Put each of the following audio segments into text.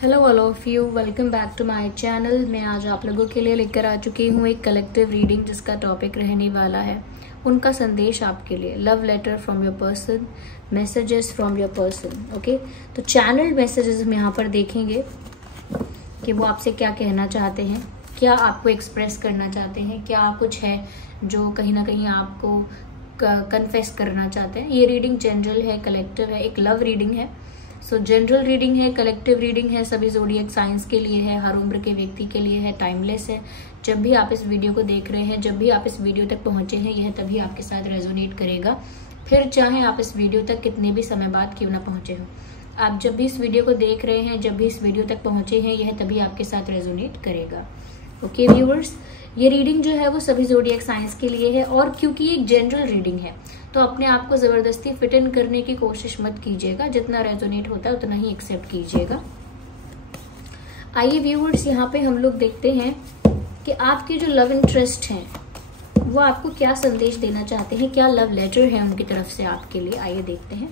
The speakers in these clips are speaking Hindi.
Hello all of you, welcome back to my channel. मैं आज आप लोगों के लिए लेकर आ चुकी हूँ एक कलेक्टिव रीडिंग जिसका टॉपिक रहने वाला है उनका संदेश आपके लिए। Love letter from your person, messages from your person. Okay, तो चैनल मैसेजेस हम यहाँ पर देखेंगे कि वो आपसे क्या कहना चाहते हैं, क्या आपको एक्सप्रेस करना चाहते हैं, क्या कुछ है जो कहीं ना कहीं आपको कन्फेस करना चाहते हैं। ये रीडिंग जनरल है, कलेक्टिव है, एक लव रीडिंग है। सो जनरल रीडिंग है, कलेक्टिव रीडिंग है, सभी ज़ोडिएक साइंस के लिए है, हर उम्र के व्यक्ति के लिए है, टाइमलेस है। जब भी आप इस वीडियो को देख रहे हैं, जब भी आप इस वीडियो तक पहुंचे हैं, यह तभी आपके साथ रेजोनेट करेगा, फिर चाहे आप इस वीडियो तक कितने भी समय बाद क्यों ना पहुंचे हो। आप जब भी इस वीडियो को देख रहे हैं, जब भी इस वीडियो तक पहुंचे हैं, यह तभी आपके साथ रेजोनेट करेगा। ओके व्यूअर्स, ये रीडिंग जो है वो सभी ज़ोडिएक साइंस के लिए है, और क्योंकि ये एक जनरल रीडिंग है तो अपने आप को जबरदस्ती फिट इन करने की कोशिश मत कीजिएगा। जितना रेजोनेट होता है उतना ही एक्सेप्ट कीजिएगा। आइए व्यूअर्स, यहाँ पे हम लोग देखते हैं कि आपके जो लव इंटरेस्ट हैं वो आपको क्या संदेश देना चाहते हैं, क्या लव लेटर है उनकी तरफ से आपके लिए। आइए देखते हैं।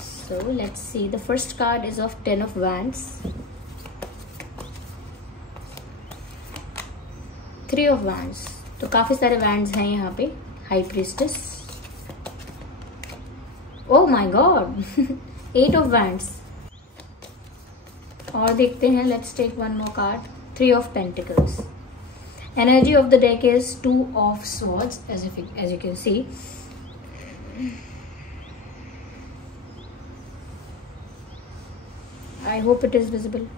So let's see, the first card is of 10 of wands, 3 of wands, तो काफी सारे वैंड्स हैं यहाँ पे। High priestess, oh my god, 8 of wands. और देखते हैं, let's take one more card, 3 of pentacles. Energy of the deck is 2 of swords, as you can see. I hope it is visible.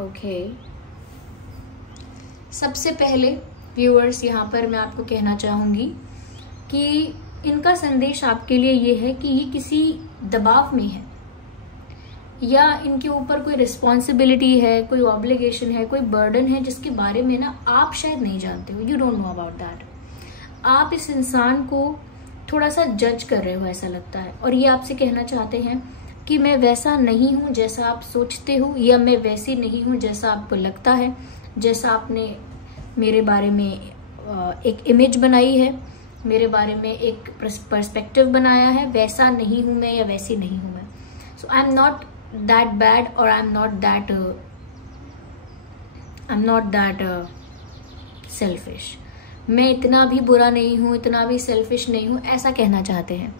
Okay. सबसे पहले व्यूअर्स, यहाँ पर मैं आपको कहना चाहूंगी कि इनका संदेश आपके लिए ये है कि ये किसी दबाव में है, या इनके ऊपर कोई रिस्पॉन्सिबिलिटी है, कोई ऑब्लिगेशन है, कोई बर्डन है जिसके बारे में ना आप शायद नहीं जानते हो। You don't know about that. आप इस इंसान को थोड़ा सा जज कर रहे हो ऐसा लगता है, और ये आपसे कहना चाहते हैं कि मैं वैसा नहीं हूं जैसा आप सोचते हो, या मैं वैसी नहीं हूं जैसा आपको लगता है, जैसा आपने मेरे बारे में एक इमेज बनाई है, मेरे बारे में एक पर्सपेक्टिव बनाया है, वैसा नहीं हूं मैं या वैसी नहीं हूं मैं। So I am not that bad, और I am not that selfish. मैं इतना भी बुरा नहीं हूं, इतना भी सेल्फिश नहीं हूं, ऐसा कहना चाहते हैं।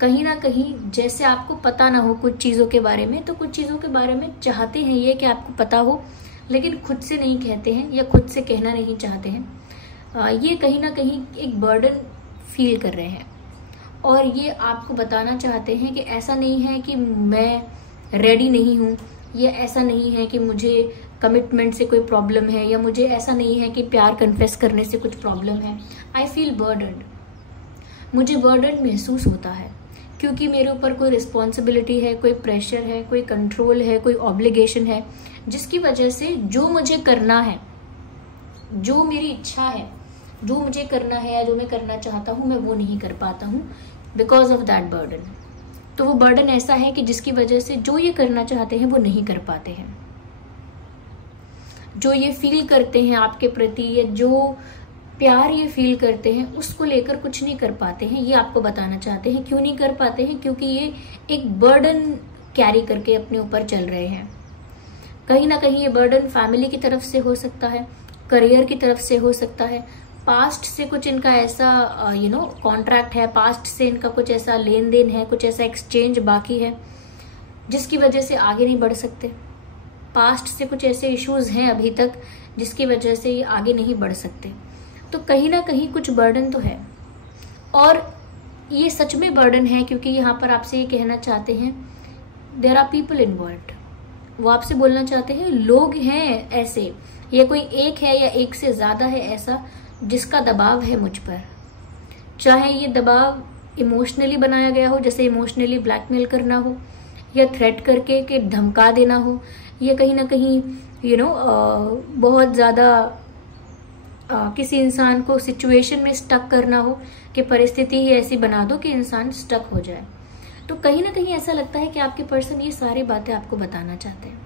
कहीं ना कहीं जैसे आपको पता ना हो कुछ चीज़ों के बारे में, तो कुछ चीज़ों के बारे में चाहते हैं ये कि आपको पता हो, लेकिन खुद से नहीं कहते हैं या खुद से कहना नहीं चाहते हैं। ये कहीं ना कहीं एक बर्डन फील कर रहे हैं, और ये आपको बताना चाहते हैं कि ऐसा नहीं है कि मैं रेडी नहीं हूँ, या ऐसा नहीं है कि मुझे कमिटमेंट से कोई प्रॉब्लम है, या मुझे ऐसा नहीं है कि प्यार कन्फेस करने से कुछ प्रॉब्लम है। आई फील बर्डन्ड, मुझे बर्डन महसूस होता है, क्योंकि मेरे ऊपर कोई रिस्पॉन्सिबिलिटी है, कोई प्रेशर है, कोई कंट्रोल है, कोई ऑब्लिगेशन है, जिसकी वजह से जो मुझे करना है, जो मेरी इच्छा है, जो मुझे करना है या जो मैं करना चाहता हूँ, मैं वो नहीं कर पाता हूँ बिकॉज ऑफ दैट बर्डन। तो वो बर्डन ऐसा है कि जिसकी वजह से जो ये करना चाहते हैं वो नहीं कर पाते हैं, जो ये फील करते हैं आपके प्रति, या जो प्यार ये फील करते हैं, उसको लेकर कुछ नहीं कर पाते हैं। ये आपको बताना चाहते हैं। क्यों नहीं कर पाते हैं? क्योंकि ये एक बर्डन कैरी करके अपने ऊपर चल रहे हैं। कहीं ना कहीं ये बर्डन फैमिली की तरफ से हो सकता है, करियर की तरफ से हो सकता है, पास्ट से कुछ इनका ऐसा कॉन्ट्रैक्ट है, पास्ट से इनका कुछ ऐसा लेन देन है, कुछ ऐसा एक्सचेंज बाकी है जिसकी वजह से आगे नहीं बढ़ सकते। पास्ट से कुछ ऐसे इश्यूज हैं अभी तक जिसकी वजह से ये आगे नहीं बढ़ सकते। तो कहीं ना कहीं कुछ बर्डन तो है, और ये सच में बर्डन है, क्योंकि यहाँ पर आपसे ये कहना चाहते हैं देयर आर पीपल इन्वॉल्व्ड। वो आपसे बोलना चाहते हैं लोग हैं ऐसे, या कोई एक है या एक से ज्यादा है ऐसा जिसका दबाव है मुझ पर। चाहे ये दबाव इमोशनली बनाया गया हो, जैसे इमोशनली ब्लैकमेल करना हो, या थ्रेट करके कि धमका देना हो, या कहीं ना कहीं बहुत ज्यादा किसी इंसान को सिचुएशन में स्टक करना हो, कि परिस्थिति ही ऐसी बना दो कि इंसान स्टक हो जाए। तो कहीं ना कहीं ऐसा लगता है कि आपके पर्सन ये सारी बातें आपको बताना चाहते हैं।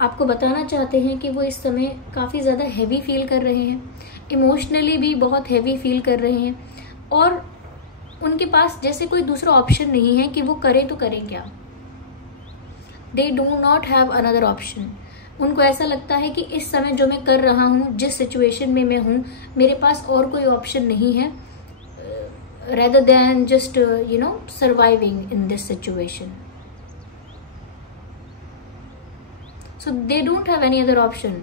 आपको बताना चाहते हैं कि वो इस समय काफ़ी ज़्यादा हैवी फील कर रहे हैं, इमोशनली भी बहुत हैवी फील कर रहे हैं, और उनके पास जैसे कोई दूसरा ऑप्शन नहीं है कि वो करें तो करें क्या। They do not have another option. उनको ऐसा लगता है कि इस समय जो मैं कर रहा हूँ, जिस सिचुएशन में मैं हूँ, मेरे पास और कोई ऑप्शन नहीं है rather than just surviving in this situation. So they don't have any other option,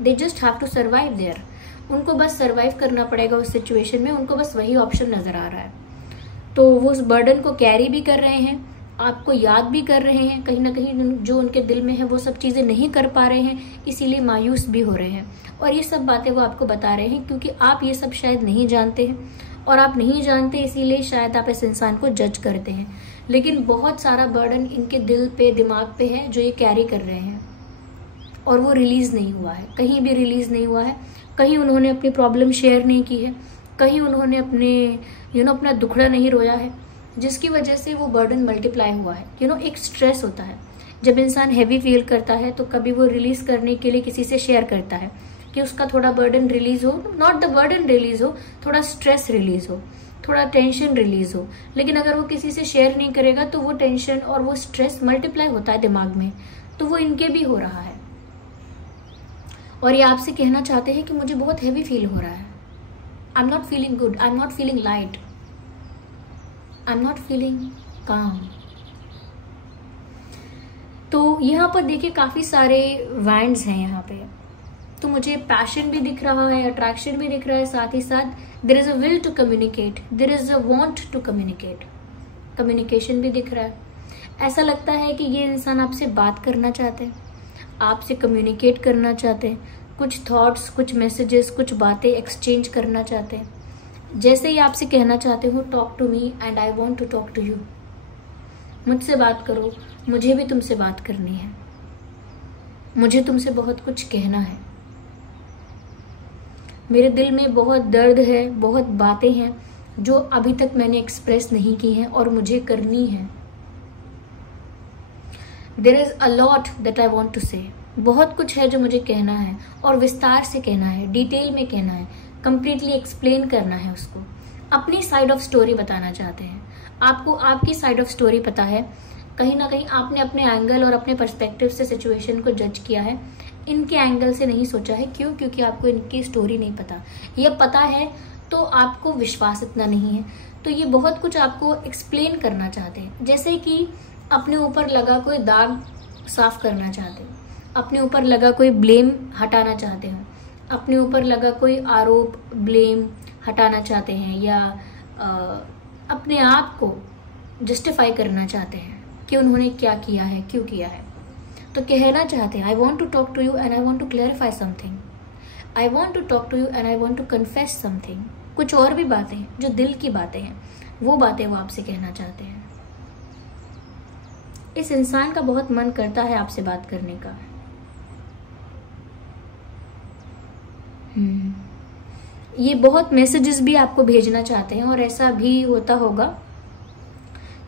they just have to survive there. उनको बस सर्वाइव करना पड़ेगा उस सिचुएशन में, उनको बस वही ऑप्शन नजर आ रहा है। तो वो उस बर्डन को कैरी भी कर रहे हैं, आपको याद भी कर रहे हैं, कहीं ना कहीं जो उनके दिल में है वो सब चीजें नहीं कर पा रहे हैं, इसीलिए मायूस भी हो रहे हैं। और ये सब बातें वो आपको बता रहे हैं क्योंकि आप ये सब शायद नहीं जानते हैं, और आप नहीं जानते इसीलिए शायद आप इस इंसान को जज करते हैं। लेकिन बहुत सारा बर्डन इनके दिल पे, दिमाग पे है जो ये कैरी कर रहे हैं, और वो रिलीज नहीं हुआ है, कहीं भी रिलीज नहीं हुआ है। कहीं उन्होंने अपनी प्रॉब्लम शेयर नहीं की है, कहीं उन्होंने अपने अपना दुखड़ा नहीं रोया है, जिसकी वजह से वो बर्डन मल्टीप्लाई हुआ है। एक स्ट्रेस होता है जब इंसान हैवी फील करता है, तो कभी वो रिलीज करने के लिए किसी से शेयर करता है कि उसका थोड़ा बर्डन रिलीज हो, नॉट द बर्डन रिलीज हो, थोड़ा स्ट्रेस रिलीज हो, थोड़ा टेंशन रिलीज हो। लेकिन अगर वो किसी से शेयर नहीं करेगा तो वो टेंशन और वो स्ट्रेस मल्टीप्लाई होता है दिमाग में, तो वो इनके भी हो रहा है। और ये आपसे कहना चाहते हैं कि मुझे बहुत हैवी फील हो रहा है, आई am not feeling good, I am not feeling light, I am not feeling काम। तो यहाँ पर देखिए काफी सारे वैंड्स हैं यहाँ पे, तो मुझे पैशन भी दिख रहा है, अट्रैक्शन भी दिख रहा है, साथ ही साथ there is a will to communicate, there is a want to communicate, communication भी दिख रहा है। ऐसा लगता है कि ये इंसान आपसे बात करना चाहते हैं, आपसे कम्युनिकेट करना चाहते हैं, कुछ थॉट्स, कुछ मैसेजेस, कुछ बातें एक्सचेंज करना चाहते हैं। जैसे ही आपसे कहना चाहते हो talk to me and I want to talk to you, मुझसे बात करो, मुझे भी तुमसे बात करनी है, मुझे तुमसे बहुत कुछ कहना है, मेरे दिल में बहुत दर्द है, बहुत बातें हैं जो अभी तक मैंने एक्सप्रेस नहीं की हैं और मुझे करनी है। There is a lot that I want to say. बहुत कुछ है जो मुझे कहना है और विस्तार से कहना है, डिटेल में कहना है, कंप्लीटली एक्सप्लेन करना है उसको, अपनी साइड ऑफ स्टोरी बताना चाहते हैं। आपको आपकी साइड ऑफ स्टोरी पता है, कहीं ना कहीं आपने अपने एंगल और अपने पर्सपेक्टिव से सिचुएशन को जज किया है, इनके एंगल से नहीं सोचा है। क्यों? क्योंकि आपको इनकी स्टोरी नहीं पता, या पता है तो आपको विश्वास इतना नहीं है। तो ये बहुत कुछ आपको एक्सप्लेन करना चाहते हैं, जैसे कि अपने ऊपर लगा कोई दाग साफ करना चाहते हैं, अपने ऊपर लगा कोई ब्लेम हटाना चाहते हैं, अपने ऊपर लगा कोई आरोप ब्लेम हटाना चाहते हैं, या अपने आप को जस्टिफाई करना चाहते हैं कि उन्होंने क्या किया है, क्यों किया है। तो कहना चाहते हैं I want to talk to you and I want to clarify something, I want to talk to you and I want to confess something. कुछ और भी बातें जो दिल की बातें हैं, वो बातें वो आपसे कहना चाहते हैं। इस इंसान का बहुत मन करता है आपसे बात करने का। ये बहुत मैसेजेस भी आपको भेजना चाहते हैं, और ऐसा भी होता होगा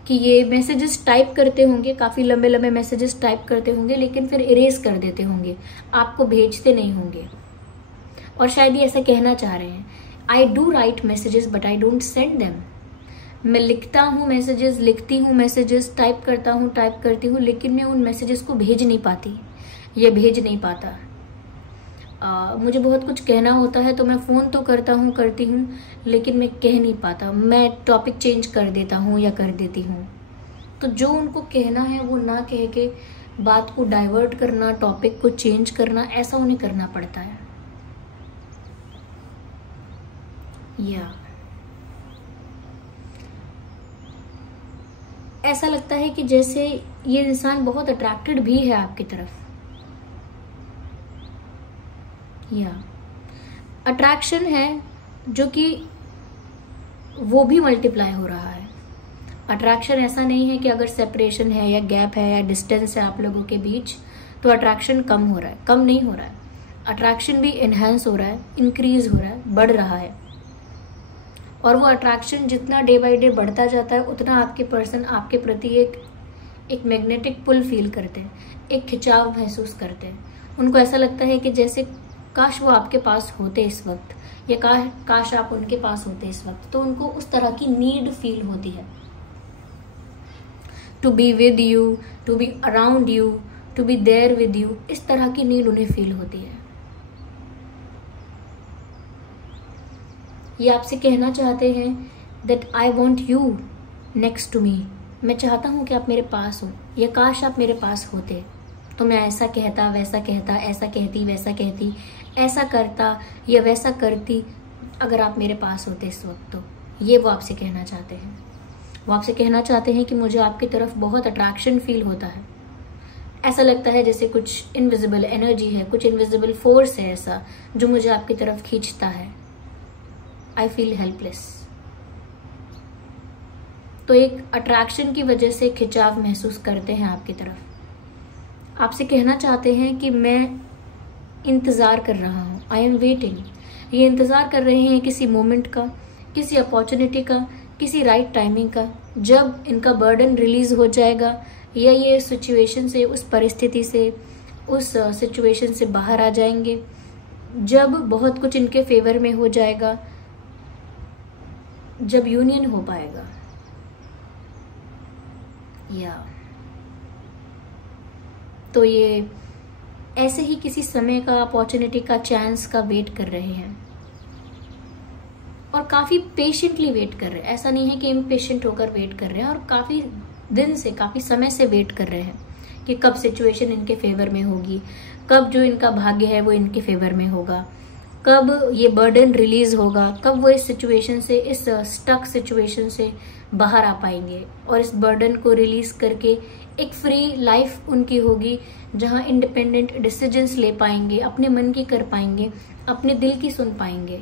कि ये मैसेजेस टाइप करते होंगे, काफी लंबे लंबे मैसेजेस टाइप करते होंगे, लेकिन फिर इरेज कर देते होंगे, आपको भेजते नहीं होंगे। और शायद ये ऐसा कहना चाह रहे हैं, I do right messages but I don't send them. मैं लिखता हूँ मैसेजेस, लिखती हूँ मैसेजेस, टाइप करता हूँ, टाइप करती हूँ, लेकिन मैं उन मैसेजेस को भेज नहीं पाती, ये भेज नहीं पाता। मुझे बहुत कुछ कहना होता है तो मैं फ़ोन तो करता हूँ, करती हूँ, लेकिन मैं कह नहीं पाता, मैं टॉपिक चेंज कर देता हूँ या कर देती हूँ। तो जो उनको कहना है वो ना कह के बात को डाइवर्ट करना, टॉपिक को चेंज करना, ऐसा उन्हें करना पड़ता है। या ऐसा लगता है कि जैसे ये इंसान बहुत अट्रैक्टेड भी है आपकी तरफ। या अट्रैक्शन है जो कि वो भी मल्टीप्लाई हो रहा है। अट्रैक्शन ऐसा नहीं है कि अगर सेपरेशन है या गैप है या डिस्टेंस है आप लोगों के बीच तो अट्रैक्शन कम हो रहा है, कम नहीं हो रहा है। अट्रैक्शन भी इनहेंस हो रहा है, इंक्रीज हो रहा है, बढ़ रहा है। और वो अट्रैक्शन जितना डे बाय डे बढ़ता जाता है उतना आपके पर्सन आपके प्रति एक मैग्नेटिक पुल फील करते हैं, एक खिंचाव महसूस करते हैं। उनको ऐसा लगता है कि जैसे काश वो आपके पास होते इस वक्त, या काश आप उनके पास होते इस वक्त। तो उनको उस तरह की नीड फील होती है, to be with you, to be around you, to be there with you, इस तरह की नीड उन्हें फील होती है। ये आपसे कहना चाहते हैं that I want you next to me, मैं चाहता हूं कि आप मेरे पास हो, या काश आप मेरे पास होते तो मैं ऐसा कहता, वैसा कहता, ऐसा कहती, वैसा कहती, ऐसा करता या वैसा करती, अगर आप मेरे पास होते इस वक्त। तो ये वो आपसे कहना चाहते हैं। वो आपसे कहना चाहते हैं कि मुझे आपकी तरफ बहुत अट्रैक्शन फील होता है, ऐसा लगता है जैसे कुछ इनविजिबल एनर्जी है, कुछ इनविजिबल फोर्स है ऐसा जो मुझे आपकी तरफ खींचता है। I feel helpless. तो एक अट्रैक्शन की वजह से खिंचाव महसूस करते हैं आपकी तरफ। आपसे कहना चाहते हैं कि मैं इंतजार कर रहा हूं, आई एम वेटिंग। ये इंतजार कर रहे हैं किसी मोमेंट का, किसी अपॉर्चुनिटी का, किसी राइट टाइमिंग का, जब इनका बर्डन रिलीज हो जाएगा या ये सिचुएशन से, उस परिस्थिति से, उस सिचुएशन से बाहर आ जाएंगे, जब बहुत कुछ इनके फेवर में हो जाएगा, जब यूनियन हो पाएगा। या तो ये ऐसे ही किसी समय का, अपॉर्चुनिटी का, चांस का वेट कर रहे हैं और काफी पेशेंटली वेट कर रहे हैं। ऐसा नहीं है कि इम्पेशेंट होकर वेट कर रहे हैं, और काफी दिन से, काफी समय से वेट कर रहे हैं कि कब सिचुएशन इनके फेवर में होगी, कब जो इनका भाग्य है वो इनके फेवर में होगा, कब ये बर्डन रिलीज होगा, कब वो इस सिचुएशन से, इस स्टक सिचुएशन से बाहर आ पाएंगे और इस बर्डन को रिलीज करके एक फ्री लाइफ उनकी होगी, जहां इंडिपेंडेंट डिसीजंस ले पाएंगे, अपने मन की कर पाएंगे, अपने दिल की सुन पाएंगे।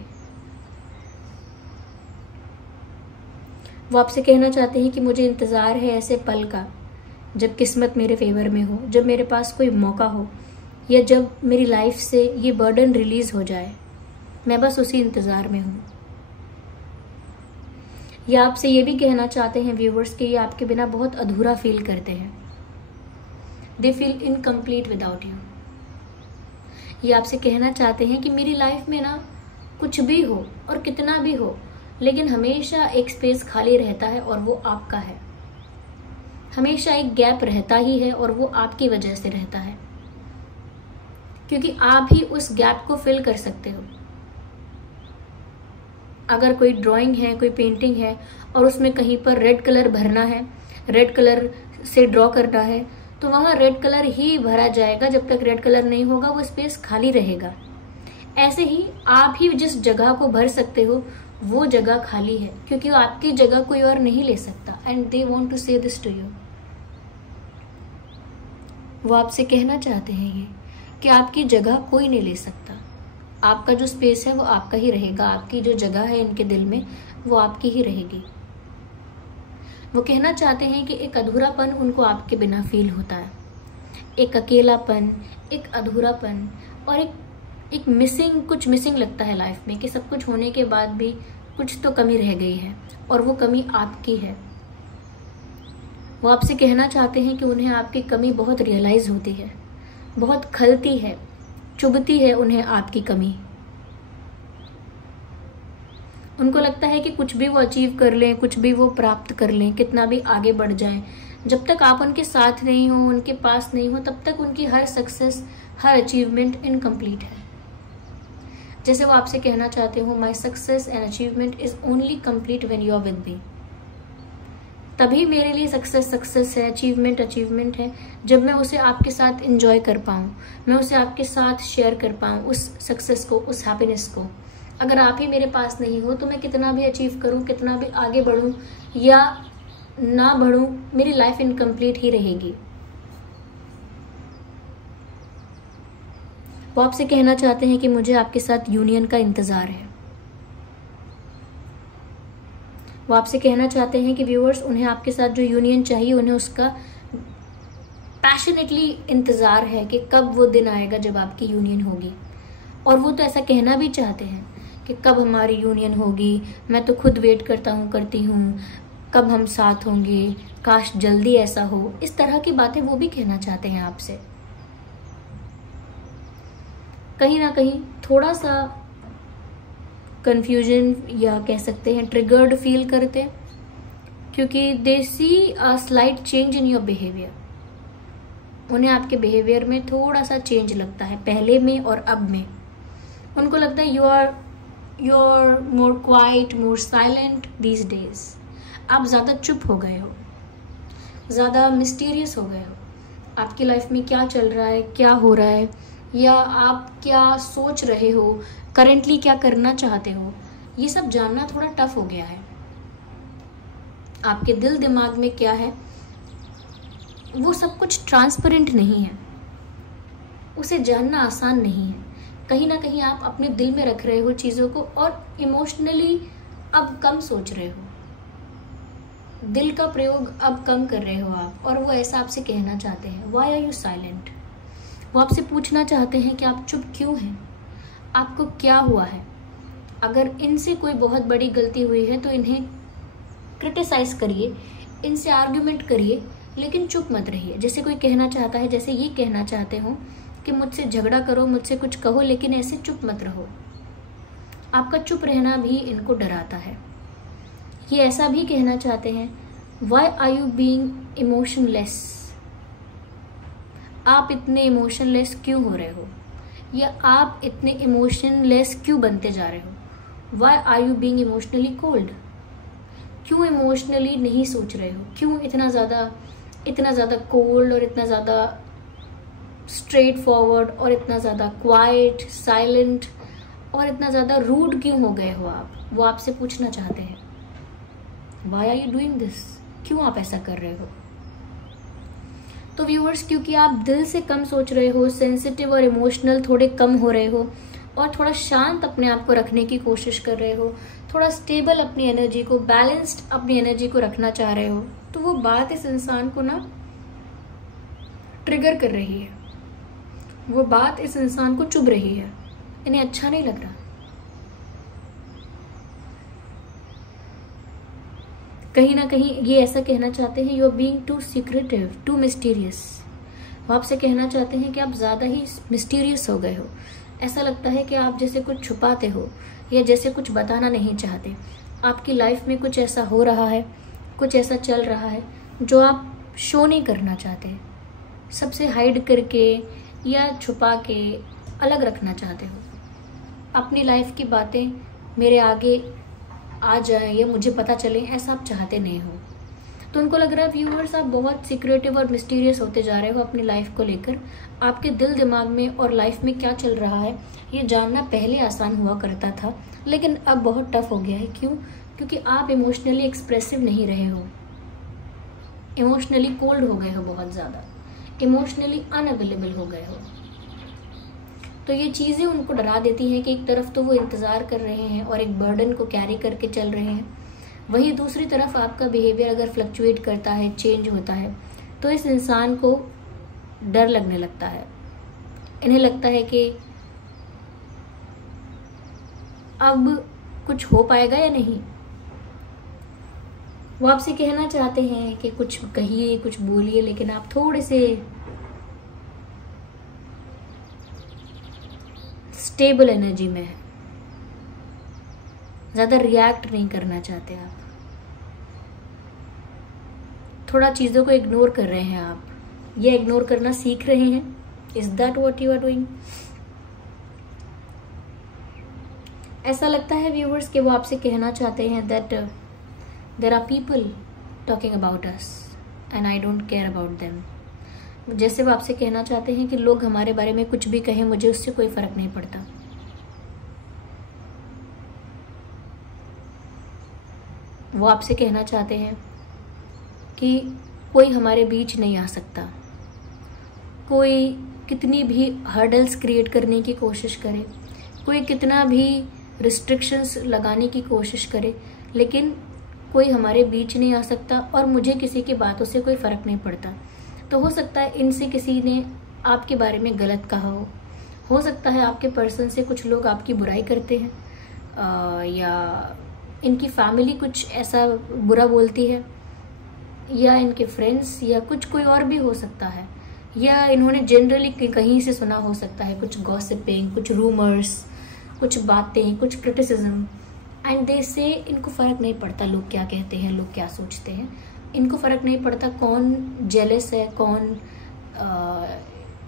वो आपसे कहना चाहते हैं कि मुझे इंतजार है ऐसे पल का जब किस्मत मेरे फेवर में हो, जब मेरे पास कोई मौका हो, या जब मेरी लाइफ से ये बर्डन रिलीज हो जाए। मैं बस उसी इंतजार में हूं। या आपसे ये भी कहना चाहते हैं व्यूवर्स कि ये आपके बिना बहुत अधूरा फील करते हैं। They feel incomplete without you. ये आपसे कहना चाहते हैं कि मेरी लाइफ में ना कुछ भी हो और कितना भी हो, लेकिन हमेशा एक स्पेस खाली रहता है और वो आपका है। हमेशा एक गैप रहता ही है और वो आपकी वजह से रहता है, क्योंकि आप ही उस गैप को फिल कर सकते हो। अगर कोई ड्राइंग है, कोई पेंटिंग है और उसमें कहीं पर रेड कलर भरना है, रेड कलर से ड्रॉ करना है, तो वहां रेड कलर ही भरा जाएगा। जब तक रेड कलर नहीं होगा वो स्पेस खाली रहेगा। ऐसे ही आप ही जिस जगह को भर सकते हो वो जगह खाली है, क्योंकि आपकी जगह कोई और नहीं ले सकता। एंड दे वांट टू से दिस टू यू। वो आपसे कहना चाहते हैं ये कि आपकी जगह कोई नहीं ले सकता। आपका जो स्पेस है वो आपका ही रहेगा। आपकी जो जगह है इनके दिल में वो आपकी ही रहेगी। वो कहना चाहते हैं कि एक अधूरापन उनको आपके बिना फील होता है। एक अकेलापन, एक अधूरापन और एक मिसिंग, कुछ मिसिंग लगता है लाइफ में, कि सब कुछ होने के बाद भी कुछ तो कमी रह गई है और वो कमी आपकी है। वो आपसे कहना चाहते हैं कि उन्हें आपकी कमी बहुत रियलाइज होती है, बहुत खलती है, चुभती है उन्हें आपकी कमी। उनको लगता है कि कुछ भी वो अचीव कर लें, कुछ भी वो प्राप्त कर लें, कितना भी आगे बढ़ जाएं, जब तक आप उनके साथ नहीं हो, उनके पास नहीं हो, तब तक उनकी हर सक्सेस, हर अचीवमेंट इनकम्प्लीट है। जैसे वो आपसे कहना चाहते हो, my success and achievement is only complete when you are with me. तभी मेरे लिए सक्सेस है, अचीवमेंट है, जब मैं उसे आपके साथ एंजॉय कर पाऊँ, मैं उसे आपके साथ शेयर कर पाऊँ, उस सक्सेस को, उस हैप्पीनेस को। अगर आप ही मेरे पास नहीं हो तो मैं कितना भी अचीव करूँ, कितना भी आगे बढ़ूँ या ना बढ़ूँ, मेरी लाइफ इनकम्प्लीट ही रहेगी। वो आपसे कहना चाहते हैं कि मुझे आपके साथ यूनियन का इंतजार है। वो आपसे कहना चाहते हैं कि व्यूअर्स, उन्हें आपके साथ जो यूनियन चाहिए, उन्हें उसका पैशनेटली इंतजार है कि कब वो दिन आएगा जब आपकी यूनियन होगी। और वो तो ऐसा कहना भी चाहते हैं कि कब हमारी यूनियन होगी, मैं तो खुद वेट करती हूँ, कब हम साथ होंगे, काश जल्दी ऐसा हो। इस तरह की बातें वो भी कहना चाहते हैं आपसे। कहीं ना कहीं थोड़ा सा कंफ्यूजन या कह सकते हैं ट्रिगर्ड फील करते हैं, क्योंकि they see a slight change in your behaviour. उन्हें आपके बिहेवियर में थोड़ा सा चेंज लगता है, पहले में और अब में। उनको लगता है you are more quiet, more silent these days. आप ज़्यादा चुप हो गए हो, ज़्यादा मिस्टीरियस हो गए हो। आपकी लाइफ में क्या चल रहा है, क्या हो रहा है, या आप क्या सोच रहे हो, करंटली क्या करना चाहते हो, ये सब जानना थोड़ा टफ हो गया है। आपके दिल दिमाग में क्या है वो सब कुछ ट्रांसपेरेंट नहीं है, उसे जानना आसान नहीं है। कहीं ना कहीं आप अपने दिल में रख रहे हो चीज़ों को और इमोशनली अब कम सोच रहे हो, दिल का प्रयोग अब कम कर रहे हो आप। और वो ऐसा आपसे कहना चाहते हैं, व्हाई आर यू साइलेंट। वो आपसे पूछना चाहते हैं कि आप चुप क्यों हैं, आपको क्या हुआ है। अगर इनसे कोई बहुत बड़ी गलती हुई है तो इन्हें क्रिटिसाइज करिए, इनसे आर्ग्यूमेंट करिए, लेकिन चुप मत रहिए। जैसे कोई कहना चाहता है, जैसे ये कहना चाहते हो कि मुझसे झगड़ा करो, मुझसे कुछ कहो, लेकिन ऐसे चुप मत रहो। आपका चुप रहना भी इनको डराता है। ये ऐसा भी कहना चाहते हैं, why are you being emotionless. आप इतने इमोशनलेस क्यों हो रहे हो, या आप इतने इमोशनलेस क्यों बनते जा रहे हो। Why are you being emotionally cold. क्यों इमोशनली नहीं सोच रहे हो, क्यों इतना ज़्यादा कोल्ड और इतना ज़्यादा स्ट्रेट फॉरवर्ड और इतना ज़्यादा क्वाइट, साइलेंट और इतना ज़्यादा रूड क्यों हो गए हो आप। वो आपसे पूछना चाहते हैं, why are you doing this, क्यों आप ऐसा कर रहे हो। तो व्यूअर्स, क्योंकि आप दिल से कम सोच रहे हो, सेंसिटिव और इमोशनल थोड़े कम हो रहे हो और थोड़ा शांत अपने आप को रखने की कोशिश कर रहे हो, थोड़ा स्टेबल अपनी एनर्जी को, बैलेंस्ड अपनी एनर्जी को रखना चाह रहे हो, तो वो बात इस इंसान को ना ट्रिगर कर रही है, वो बात इस इंसान को चुभ रही है, इन्हें अच्छा नहीं लग रहा। कहीं ना कहीं ये ऐसा कहना चाहते हैं, you are being too secretive, too mysterious. वो आपसे कहना चाहते हैं कि आप ज़्यादा ही मिस्टीरियस हो गए हो। ऐसा लगता है कि आप जैसे कुछ छुपाते हो या जैसे कुछ बताना नहीं चाहते। आपकी लाइफ में कुछ ऐसा हो रहा है, कुछ ऐसा चल रहा है जो आप शो नहीं करना चाहते, सबसे हाइड करके या छुपा के अलग रखना चाहते हो। अपनी लाइफ की बातें मेरे आगे आ जाए या मुझे पता चले, ऐसा आप चाहते नहीं हो। तो उनको लग रहा है व्यूअर्स, आप बहुत सीक्रेटिव और मिस्टीरियस होते जा रहे हो अपनी लाइफ को लेकर। आपके दिल दिमाग में और लाइफ में क्या चल रहा है ये जानना पहले आसान हुआ करता था, लेकिन अब बहुत टफ हो गया है। क्यों? क्योंकि आप इमोशनली एक्सप्रेसिव नहीं रहे हो, इमोशनली कोल्ड हो गए हो, बहुत ज़्यादा इमोशनली अनअवेलेबल हो गए हो। तो ये चीज़ें उनको डरा देती हैं कि एक तरफ तो वो इंतज़ार कर रहे हैं और एक बर्डन को कैरी करके चल रहे हैं, वहीं दूसरी तरफ आपका बिहेवियर अगर फ्लक्चुएट करता है, चेंज होता है, तो इस इंसान को डर लगने लगता है। इन्हें लगता है कि अब कुछ हो पाएगा या नहीं। वो आपसे कहना चाहते हैं कि कुछ कहिए, कुछ बोलिए, लेकिन आप थोड़े से स्टेबल एनर्जी में है, ज़्यादा रिएक्ट नहीं करना चाहते आप, थोड़ा चीज़ों को इग्नोर कर रहे हैं आप, ये इग्नोर करना सीख रहे हैं। Is that what you are doing? ऐसा लगता है व्यूअर्स कि वो आपसे कहना चाहते हैं that there are people talking about us and I don't care about them. जैसे वो आपसे कहना चाहते हैं कि लोग हमारे बारे में कुछ भी कहें, मुझे उससे कोई फर्क नहीं पड़ता। वो आपसे कहना चाहते हैं कि कोई हमारे बीच नहीं आ सकता, कोई कितनी भी हर्डल्स क्रिएट करने की कोशिश करे, कोई कितना भी रिस्ट्रिक्शंस लगाने की कोशिश करे, लेकिन कोई हमारे बीच नहीं आ सकता और मुझे किसी की बातों से कोई फ़र्क नहीं पड़ता। तो हो सकता है इनसे किसी ने आपके बारे में गलत कहा हो सकता है आपके पर्सन से कुछ लोग आपकी बुराई करते हैं, या इनकी फैमिली कुछ ऐसा बुरा बोलती है, या इनके फ्रेंड्स, या कुछ कोई और भी हो सकता है, या इन्होंने जनरली कहीं से सुना हो सकता है, कुछ गॉसिपिंग, कुछ रूमर्स, कुछ बातें, कुछ क्रिटिसिज्म, एंड दे से इनको फ़र्क नहीं पड़ता लोग क्या कहते हैं, लोग क्या सोचते हैं। इनको फ़र्क नहीं पड़ता कौन जेलस है, कौन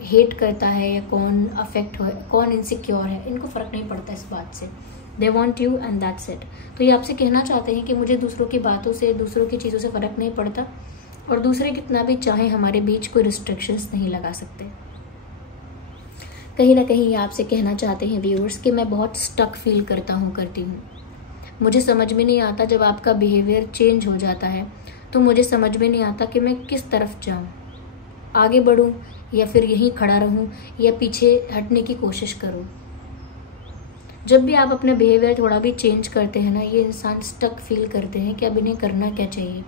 हेट करता है या कौन अफेक्ट हो, कौन इनसिक्योर है, इनको फ़र्क नहीं पड़ता इस बात से। They want you and that's it. तो ये आपसे कहना चाहते हैं कि मुझे दूसरों की बातों से, दूसरों की चीज़ों से फ़र्क नहीं पड़ता, और दूसरे कितना भी चाहे हमारे बीच कोई रिस्ट्रिक्शंस नहीं लगा सकते। कहीं ना कहीं ये आपसे कहना चाहते हैं व्यूअर्स कि मैं बहुत स्टक फील करती हूँ। मुझे समझ में नहीं आता, जब आपका बिहेवियर चेंज हो जाता है तो मुझे समझ में नहीं आता कि मैं किस तरफ जाऊँ, आगे बढ़ूँ या फिर यहीं खड़ा रहूँ या पीछे हटने की कोशिश करूँ। जब भी आप अपना बिहेवियर थोड़ा भी चेंज करते हैं ना, ये इंसान स्टक फील करते हैं कि अब इन्हें करना क्या चाहिए।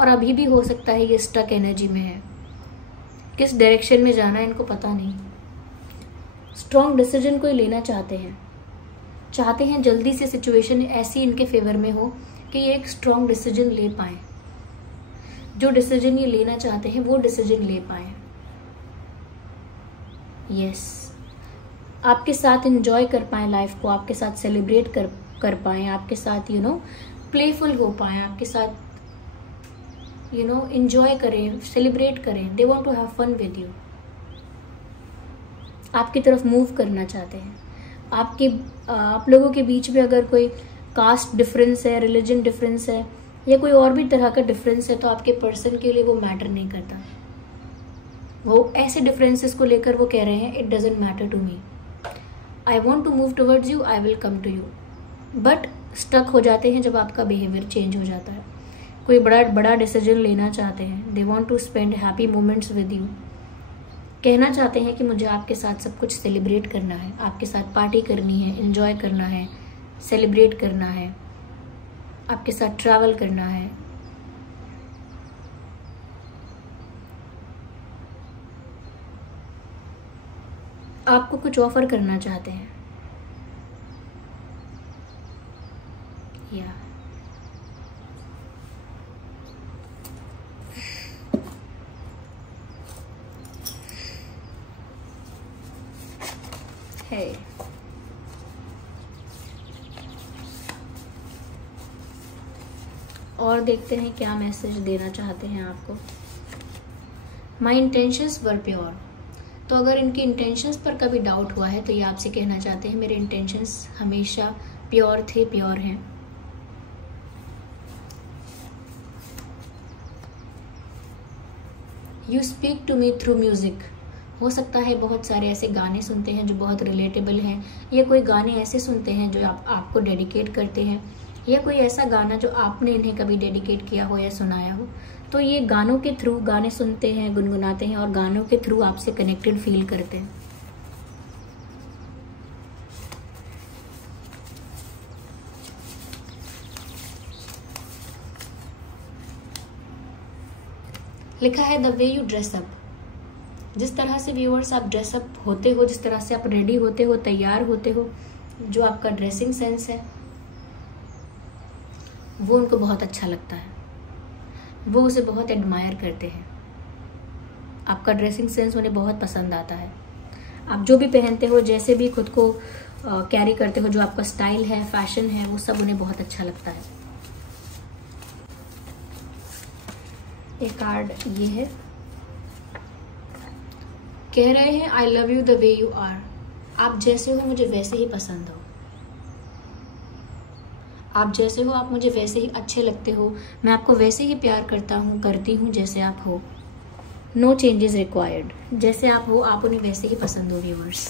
और अभी भी हो सकता है ये स्टक एनर्जी में है, किस डायरेक्शन में जाना है इनको पता नहीं। स्ट्रॉन्ग डिसीजन कोई लेना चाहते हैं जल्दी से सिचुएशन ऐसी इनके फेवर में हो कि ये एक स्ट्रॉन्ग डिसीजन ले पाए। जो डिसीजन ये लेना चाहते हैं वो डिसीजन ले पाए। यस, आपके साथ एंजॉय कर पाए लाइफ को, आपके साथ सेलिब्रेट कर पाए, आपके साथ प्लेफुल हो पाए, आपके साथ एंजॉय करें, सेलिब्रेट करें। They want to have fun with you. आपकी तरफ मूव करना चाहते हैं। आप लोगों के बीच में अगर कोई कास्ट डिफरेंस है, रिलीजन डिफरेंस है या कोई और भी तरह का डिफरेंस है, तो आपके पर्सन के लिए वो मैटर नहीं करता। वो ऐसे डिफरेंसेस को लेकर वो कह रहे हैं it doesn't matter to me, I want to move towards you, I will come to you. But stuck हो जाते हैं जब आपका बिहेवियर चेंज हो जाता है। कोई बड़ा डिसीजन लेना चाहते हैं, they want to spend happy moments with you. कहना चाहते हैं कि मुझे आपके साथ सब कुछ सेलिब्रेट करना है, आपके साथ पार्टी करनी है, एंजॉय करना है, सेलिब्रेट करना है, आपके साथ ट्रैवल करना है। आपको कुछ ऑफर करना चाहते हैं। या है। और देखते हैं क्या मैसेज देना चाहते हैं आपको। माई इंटेंशंस वर प्योर। तो अगर इनकी इंटेंशंस पर कभी डाउट हुआ है तो ये आपसे कहना चाहते हैं मेरे इंटेंशंस हमेशा प्योर थे, प्योर हैं। You speak to me through music. हो सकता है बहुत सारे ऐसे गाने सुनते हैं जो बहुत रिलेटेबल हैं, या कोई गाने ऐसे सुनते हैं जो आपको डेडिकेट करते हैं, या कोई ऐसा गाना जो आपने इन्हें कभी डेडिकेट किया हो या सुनाया हो। तो ये गानों के थ्रू गाने सुनते हैं, गुनगुनाते हैं और गानों के थ्रू आपसे कनेक्टेड फील करते हैं। लिखा है the way you dress up. जिस तरह से व्यूअर्स आप ड्रेसअप होते हो, जिस तरह से आप रेडी होते हो, तैयार होते हो, जो आपका ड्रेसिंग सेंस है वो उनको बहुत अच्छा लगता है, वो उसे बहुत एडमायर करते हैं। आपका ड्रेसिंग सेंस उन्हें बहुत पसंद आता है। आप जो भी पहनते हो, जैसे भी खुद को कैरी करते हो, जो आपका स्टाइल है, फैशन है, वो सब उन्हें बहुत अच्छा लगता है। एक कार्ड ये है, कह रहे हैं I love you the way you are. आप जैसे हो मुझे वैसे ही पसंद हो, आप जैसे हो आप मुझे वैसे ही अच्छे लगते हो, मैं आपको वैसे ही प्यार करती हूँ जैसे आप हो। No changes required. जैसे आप हो आप उन्हें वैसे ही पसंद हो viewers.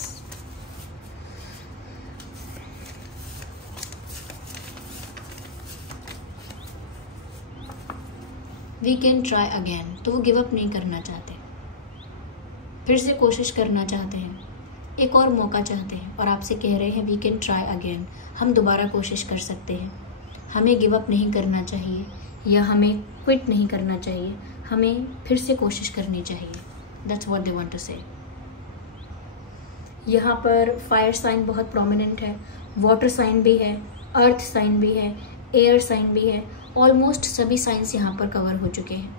We can try again. तो वो गिव अप नहीं करना चाहते, फिर से कोशिश करना चाहते हैं, एक और मौका चाहते हैं और आपसे कह रहे हैं वी कैन ट्राई अगेन। हम दोबारा कोशिश कर सकते हैं। हमें गिव अप नहीं करना चाहिए या हमें क्विट नहीं करना चाहिए, हमें फिर से कोशिश करनी चाहिए। That's what they want to say. यहाँ पर फायर साइन बहुत प्रोमिनेंट है, वाटर साइन भी है, अर्थ साइन भी है, एयर साइन भी है। ऑलमोस्ट सभी साइंस यहाँ पर कवर हो चुके हैं।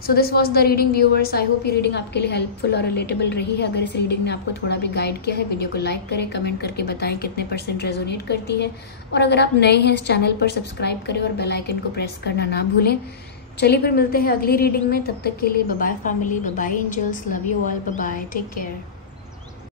So this was the reading viewers. I hope ये रीडिंग आपके लिए हेल्पफुल और रिलेटेबल रही है। अगर इस रीडिंग ने आपको थोड़ा भी गाइड किया है, वीडियो को लाइक करें, कमेंट करके बताएं कितने % रेजोनेट करती है। और अगर आप नए हैं इस चैनल पर, सब्सक्राइब करें और बेल आइकन को प्रेस करना ना भूलें चलिए फिर मिलते हैं अगली रीडिंग में, तब तक के लिए bye bye family, bye bye angels, love you all, bye bye, take care.